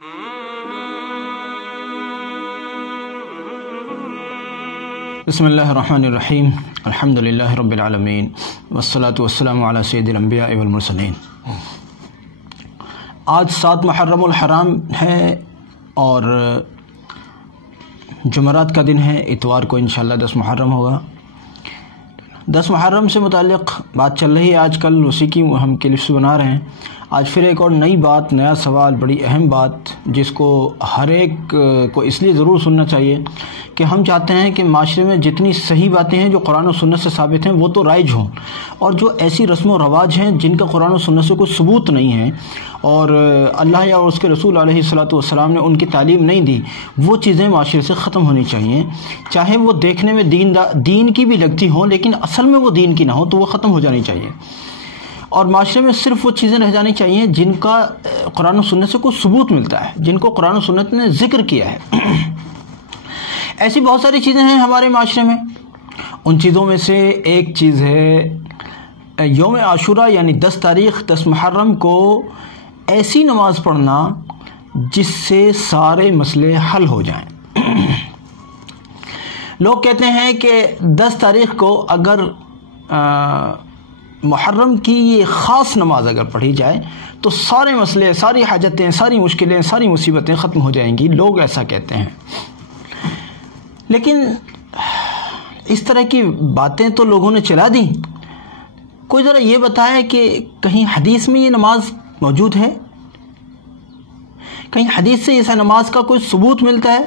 بسم اللہ الرحمن الرحیم الحمدللہ رب العالمین والصلاة والسلام علی سید الانبیاء والمرسلین۔ آج 7 محرم الحرام ہے اور جمعرات کا دن ہے، اتوار کو انشاءاللہ 10 محرم ہوگا۔ 10 محرم سے متعلق بات چل رہی ہے آج کل، اسی کی ہم کلپس بنا رہے ہیں۔ آج پھر ایک اور نئی بات، نیا سوال، بڑی اہم بات جس کو ہر ایک کو اس لیے ضرور سننا چاہیے کہ ہم چاہتے ہیں کہ معاشرے میں جتنی صحیح باتیں ہیں جو قرآن و سنت سے ثابت ہیں وہ تو رائج ہوں، اور جو ایسی رسم و رواج ہیں جن کا قرآن و سنت سے کوئی ثبوت نہیں ہے اور اللہ یا اس کے رسول علیہ الصلوۃ والسلام نے ان کی تعلیم نہیں دی، وہ چیزیں معاشرے سے ختم ہونی چاہیے، چاہے وہ دیکھنے میں دین کی بھی لگتی ہوں لیکن اصل میں وہ دین کی نہ ہو تو وہ ختم ہو جانی چاہیے، اور معاشرے میں صرف وہ چیزیں رہ جانی چاہیے جن کا قرآن و سنت سے کوئی ثبوت ملتا ہے، جن کو قرآن و سنت نے ذکر کیا ہے۔ ایسی بہت ساری چیزیں ہیں ہمارے معاشرے میں، ان چیزوں میں سے ایک چیز ہے یوم عاشورہ یعنی 10 تاریخ 10 محرم کو ایسی نماز پڑھنا جس سے سارے مسئلے حل ہو جائیں۔ لوگ کہتے ہیں کہ 10 تاریخ کو اگر محرم کی یہ خاص نماز اگر پڑھی جائے تو سارے مسئلے، ساری حاجتیں، ساری مشکلیں، ساری مصیبتیں ختم ہو جائیں گی، لوگ ایسا کہتے ہیں۔ لیکن اس طرح کی باتیں تو لوگوں نے چلا دیں، کوئی ذرا یہ بتائے کہ کہیں حدیث میں یہ نماز موجود ہے؟ کہیں حدیث سے اس نماز کا کوئی ثبوت ملتا ہے؟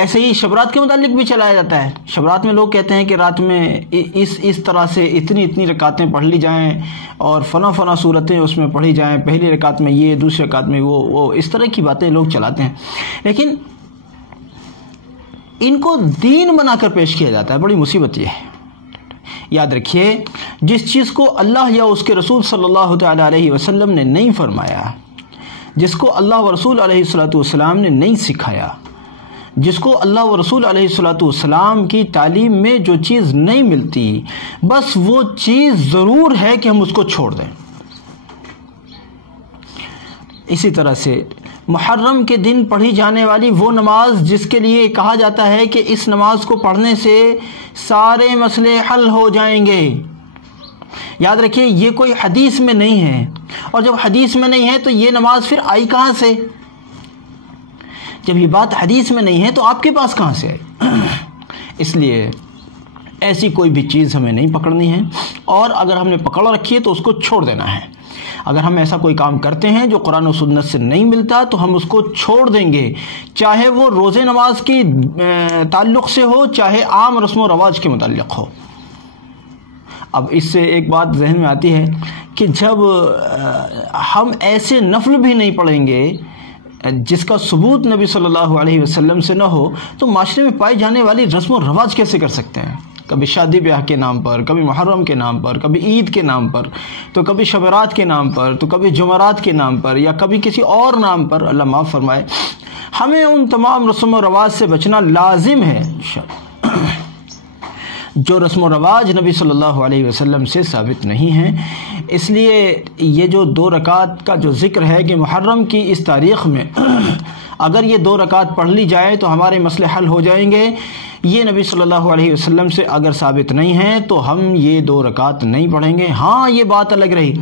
ایسے ہی شب رات کے متعلق بھی چلایا جاتا ہے۔ شب رات میں لوگ کہتے ہیں کہ رات میں اس طرح سے اتنی رکعتیں پڑھ لی جائیں اور فلاں صورتیں اس میں پڑھی جائیں، پہلی رکعت میں یہ، دوسری رکعت میں وہ اس طرح کی باتیں لوگ چلاتے ہیں، لیکن ان کو دین بنا کر پیش کیا جاتا ہے۔ بڑی مصیبت یہ ہے۔ یاد رکھیے، جس چیز کو اللہ یا اس کے رسول صلی اللہ تعالی علیہ وسلم نے نہیں فرمایا، جس کو اللہ و رسول علیہ الصلوۃ والسلام نے نہیں سکھایا، جس کو اللہ و رسول علیہ الصلوۃ والسلام کی تعلیم میں جو چیز نہیں ملتی، بس وہ چیز ضرور ہے کہ ہم اس کو چھوڑ دیں۔ اسی طرح سے محرم کے دن پڑھی جانے والی وہ نماز جس کے لیے کہا جاتا ہے کہ اس نماز کو پڑھنے سے سارے مسئلے حل ہو جائیں گے، یاد رکھیے یہ کوئی حدیث میں نہیں ہے، اور جب حدیث میں نہیں ہے تو یہ نماز پھر آئی کہاں سے؟ جب یہ بات حدیث میں نہیں ہے تو آپ کے پاس کہاں سے آئی؟ اس لیے ایسی کوئی بھی چیز ہمیں نہیں پکڑنی ہے، اور اگر ہم نے پکڑ رکھی ہے تو اس کو چھوڑ دینا ہے۔ اگر ہم ایسا کوئی کام کرتے ہیں جو قرآن و سنت سے نہیں ملتا تو ہم اس کو چھوڑ دیں گے، چاہے وہ روزے نماز کی تعلق سے ہو، چاہے عام رسم و رواج کے متعلق ہو۔ اب اس سے ایک بات ذہن میں آتی ہے کہ جب ہم ایسے نفل بھی نہیں پڑھیں گے جس کا ثبوت نبی صلی اللہ علیہ وسلم سے نہ ہو، تو معاشرے میں پائی جانے والی رسم و رواج کیسے کر سکتے ہیں؟ کبھی شادی بیاہ کے نام پر، کبھی محرم کے نام پر، کبھی عید کے نام پر، تو کبھی شب رات کے نام پر، تو کبھی جمعرات کے نام پر، یا کبھی کسی اور نام پر، اللہ معاف فرمائے۔ ہمیں ان تمام رسم و رواج سے بچنا لازم ہے جو رسم و رواج نبی صلی اللہ علیہ وسلم سے ثابت نہیں ہیں۔ اس لیے یہ جو 2 رکعت کا جو ذکر ہے کہ محرم کی اس تاریخ میں اگر یہ 2 رکعت پڑھ لی جائے تو ہمارے مسئلے حل ہو جائیں گے، یہ نبی صلی اللہ علیہ وسلم سے اگر ثابت نہیں ہے تو ہم یہ 2 رکعت نہیں پڑھیں گے۔ ہاں یہ بات الگ رہی،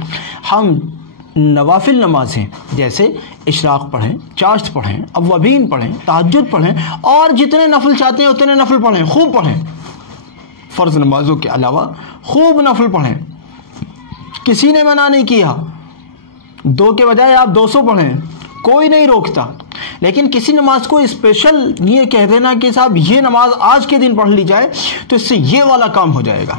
ہم نوافل نمازیں جیسے اشراق پڑھیں، چاشت پڑھیں، اوابین پڑھیں، تہجد پڑھیں، اور جتنے نفل چاہتے ہیں اتنے نفل پڑھیں، خوب پڑھیں، فرض نمازوں کے علاوہ خوب نفل پڑھیں، کسی نے منع نہیں کیا، 2 کے بجائے آپ 200 پڑھیں، کوئی نہیں روکتا، لیکن کسی نماز کو اسپیشل یہ کہہ دینا کہ صاحب یہ نماز آج کے دن پڑھ لی جائے تو اس سے یہ والا کام ہو جائے گا،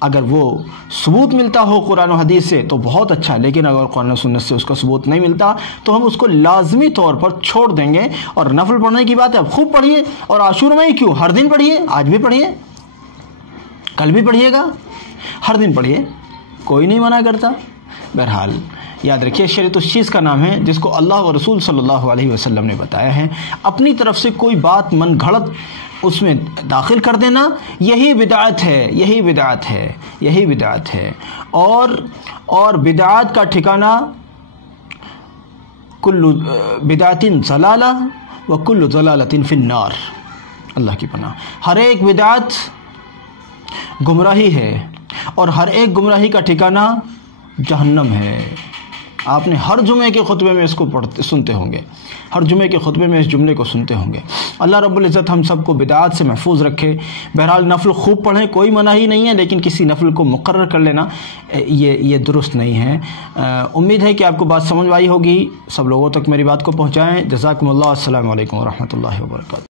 اگر وہ ثبوت ملتا ہو قرآن و حدیث سے تو بہت اچھا، لیکن اگر قرآن و سنت سے اس کا ثبوت نہیں ملتا تو ہم اس کو لازمی طور پر چھوڑ دیں گے۔ اور نفل پڑھنے کی بات ہے، اب خوب پڑھیے، اور عاشور میں ہی کیوں، ہر دن پڑھیے، آج بھی پڑھیے، کل بھی پڑھیے گا، ہر دن پڑھیے، کوئی نہیں منع کرتا۔ بہرحال یاد رکھیے، شریعت اس چیز کا نام ہے جس کو اللہ و رسول صلی اللہ علیہ وسلم نے بتایا ہے، اپنی طرف سے کوئی بات من گھڑت اس میں داخل کر دینا، یہی بدعت ہے، یہی بدعت ہے، یہی بدعت ہے۔ اور بدعات کا ٹھکانہ کل بدعت ضلالہ و کل ضلالۃ فی النار. اللہ کی پناہ. ہر ایک بدعت گمراہی ہے اور ہر ایک گمراہی کا ٹھکانہ جہنم ہے. آپ نے ہر جمعے کے خطبے میں اس کو سنتے ہوں گے، ہر جمعے کے خطبے میں اس جملے کو سنتے ہوں گے. اللہ رب العزت ہم سب کو بدعات سے محفوظ رکھے. بہرحال نفل خوب پڑھیں، کوئی مناہی نہیں ہے، لیکن کسی نفل کو مقرر کر لینا یہ درست نہیں ہے. امید ہے کہ آپ کو بات سمجھ آئی ہوگی. سب لوگوں تک میری بات کو پہنچائیں. جزاکم اللہ. السلام علیکم ورحمۃ اللہ وبرکاتہ.